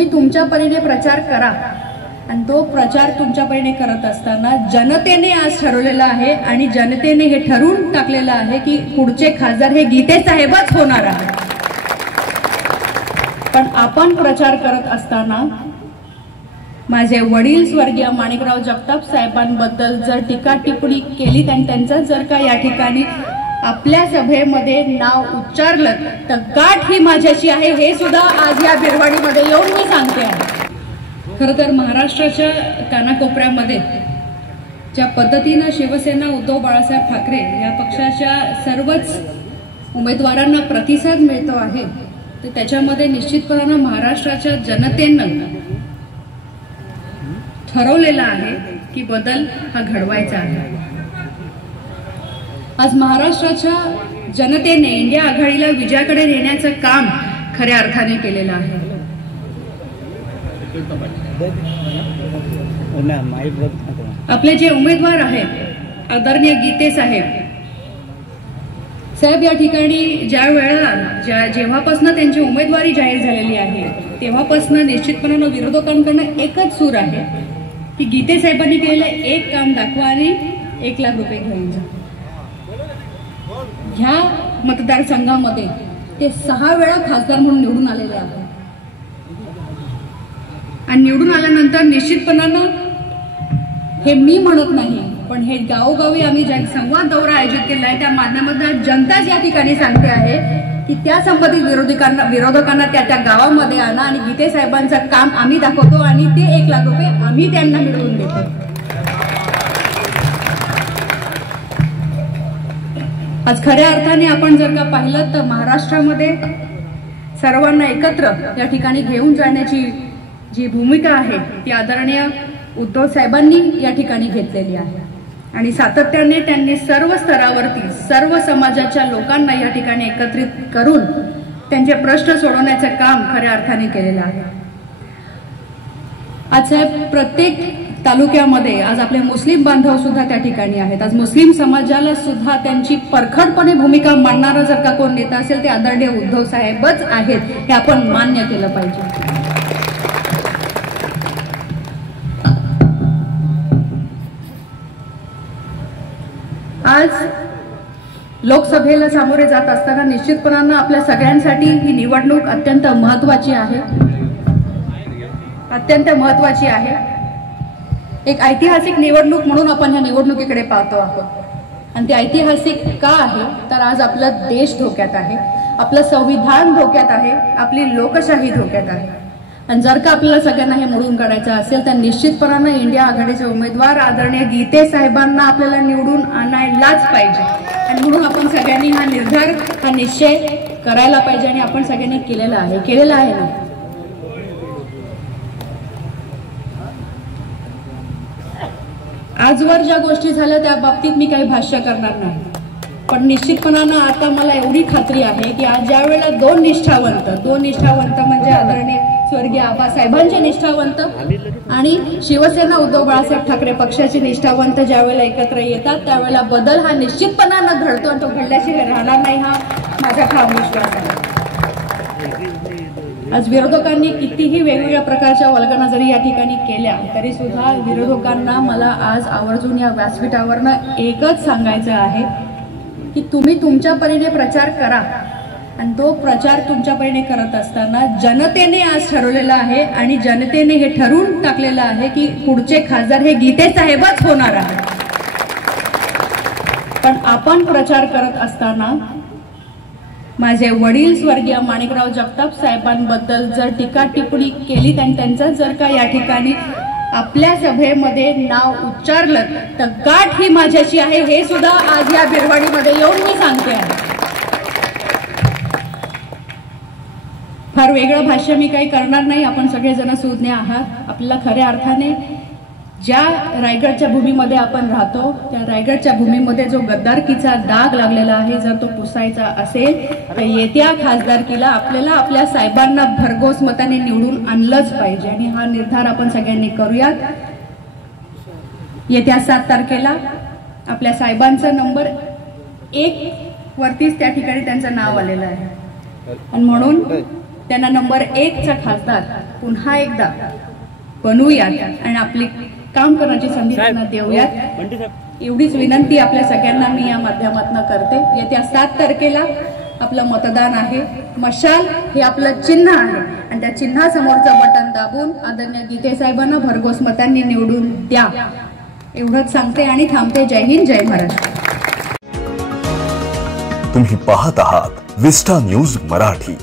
तुम्ही तुमच्या परीने प्रचार करा आणि तो प्रचार तुमच्या परीने करत असताना जनतेने आज ठरवलेलं आहे आणि जनतेने हे ठरवून टाकलेलं आहे की पुढचे खासदार हे गीते साहेबच होणार आहे। पण आपण प्रचार करत असताना माझे वडील स्वर्गीय माणिकराव जगताप साहेबांबद्दल जर टीका टिप्पणी केली आणि त्यांचं जर का या ठिकाणी आपल्या सभेमध्ये नाव उच्चारलं तर गाठ ही माझ्याशी आहे हे सुद्धा आज या बिरवाडीमध्ये येऊन मी सांगते आहे। खरं तर महाराष्ट्राच्या कानाकोपऱ्यामध्ये ज्या पद्धतीनं शिवसेना उद्धव बाळासाहेब ठाकरे या पक्षाच्या सर्वच उमेदवारांना प्रतिसाद मिळतो आहे तर त्याच्यामध्ये निश्चितपणाने महाराष्ट्राच्या जनतेनं ठरवलेलं आहे की बदल हा घडवायचा आहे। आज महाराष्ट्राच्या जनतेने इंडिया आघाडीला विजयाकडे नेण्याचं काम खऱ्या अर्थाने केलेलं आहे। आपले जे उमेदवार आहेत आदरणीय गीते साहेब या ठिकाणी ज्या वेळेला जेव्हापासून त्यांची उमेदवारी जाहीर झालेली आहे तेव्हापासून निश्चितपणाने विरोधकांकडून एकच सूर आहे की गीते साहेबांनी केलेलं एक काम दाखवा आणि 1 लाख रुपये घेऊन जा। ह्या मतदारसंघामध्ये ते 6 वेळा खासदार म्हणून निवडून आलेले आहेत आणि निवडून आल्यानंतर निश्चितपणाने हे मी म्हणत नाही पण हे गावोगावी आम्ही ज्या संवाद दौरा आयोजित केला आहे त्या माध्यमातून जनताच या ठिकाणी सांगते आहे की त्या संबंधित विरोधकांना त्या गावामध्ये आणा आणि गीते साहेबांचं काम आम्ही दाखवतो आणि ते 1 लाख रुपये आम्ही त्यांना मिळवून देतो। आज खऱ्या अर्थाने आपण जर का पाहिलं तर महाराष्ट्रामध्ये सर्वांना एकत्र या ठिकाणी घेऊन जाण्याची जी भूमिका आहे ती आदरणीय उद्धव साहेबांनी या ठिकाणी घेतलेली आहे आणि सातत्याने त्यांनी सर्व स्तरावरती सर्व समाजाच्या लोकांना या ठिकाणी एकत्रित करून त्यांचे प्रश्न सोडवण्याचं काम खऱ्या अर्थाने केलेलं आहे। आज प्रत्येक तालुक्यामध्ये आज आपले मुस्लिम बांधव सुद्धा त्या ठिकाणी आहेत। आज मुस्लिम समाजाला सुद्धा त्यांची परखडपणे भूमिका मांडणारा जर का कोण नेता असेल ते आदरणीय उद्धव साहेबच आहेत हे आपण मान्य केलं पाहिजे। आज लोकसभेला सामोरे जात असताना निश्चितपणाने आपल्या सगळ्यांसाठी ही निवडणूक अत्यंत महत्त्वाची आहे। एक ऐतिहासिक निवडणूक म्हणून आपण ह्या निवडणुकीकडे पाहतो आहोत आणि ती ऐतिहासिक का आहे तर आज आपला देश धोक्यात आहे, आपलं संविधान धोक्यात आहे, आपली लोकशाही धोक्यात आहे आणि जर का आपल्याला सगळ्यांना हे मोडून काढायचं असेल तर निश्चितपणाने इंडिया आघाडीचे उमेदवार आदरणीय गीते साहेबांना आपल्याला निवडून आणायलाच पाहिजे आणि म्हणून आपण सगळ्यांनी हा निर्धार हा निश्चय करायला पाहिजे आणि आपण सगळ्यांनी केलेला आहे ना। आजवर ज्या गोष्टी झाल्या त्या बाबतीत मी काही भाष्य करणार नाही पण निश्चितपणाने आता मला एवढी खात्री आहे की आज ज्या वेळेला दोन निष्ठावंत म्हणजे आदरणीय स्वर्गीय आबासाहेबांचे निष्ठावंत आणि शिवसेना उद्धव बाळासाहेब ठाकरे पक्षाचे निष्ठावंत ज्या वेळेला एकत्र येतात त्यावेळेला बदल हा निश्चितपणाने घडतो आणि तो घडल्याशिवाय राहणार नाही हा माझा ठाम विश्वास आहे। आज विरोधकांनी कितीही वेगवेगळ्या प्रकारच्या वल्गना जरी या ठिकाणी केल्या तरी सुद्धा विरोधकांना मला आज आवर्जून या व्यासपीठावरनं एकच सांगायचं आहे की तुम्ही तुमच्या परीने प्रचार करा आणि तो प्रचार तुमच्या परीने करत असताना जनतेने आज ठरवलेलं आहे आणि जनतेने हे ठरवून टाकलेलं आहे की पुढचे खासदार हे गीते साहेबच होणार आहे। पण आपण प्रचार करत असताना माझे वडील स्वर्गीय माणिकराव जगताप साहेबांबद्दल जर टीका टिप्पणी केली आणि त्यांचं जर का या ठिकाणी आपल्या सभेमध्ये नाव उच्चारलं तर गाठ ही माझ्याशी आहे हे सुद्धा आज या बिरवाडीमध्ये येऊन मी सांगते आहे। फार वेगळं भाष्य मी काही करणार नाही, आपण सगळेजण सुज्ञ आहात। आपल्याला खऱ्या अर्थाने ज्या रायगडच्या भूमीमध्ये आपण राहतो त्या रायगडच्या भूमीमध्ये जो गद्दारकीचा डाग लागलेला आहे जर तो पुसायचा असेल तर येत्या खासदारकीला आपल्याला आपल्या साहेबांना भरघोस मताने निवडून आणलंच पाहिजे आणि हा निर्धार आपण सगळ्यांनी करूयात। येत्या 7 तारखेला आपल्या साहेबांचा नंबर 1 वरतीच त्या ठिकाणी त्यांचं नाव आलेलं आहे आणि म्हणून त्यांना नंबर 1चा खासदार पुन्हा एकदा बनवूयात आणि आपली काम करण्याची संधी त्यांना देऊयात एवढीच विनंती आपल्या सगळ्यांना मी या माध्यमातून करते। येत्या 7 तारखेला आपलं मतदान आहे। मशाल हे आपलं चिन्ह आहे आणि त्या चिन्हासमोरचं बटन दाबून आदरणीय गीते साहेबांना भरघोस मतांनी निवडून द्या एवढंच सांगते आणि थांबते। जय हिंद, जय महाराष्ट्र। तुम्ही पाहत आहात विस्टा न्यूज मराठी।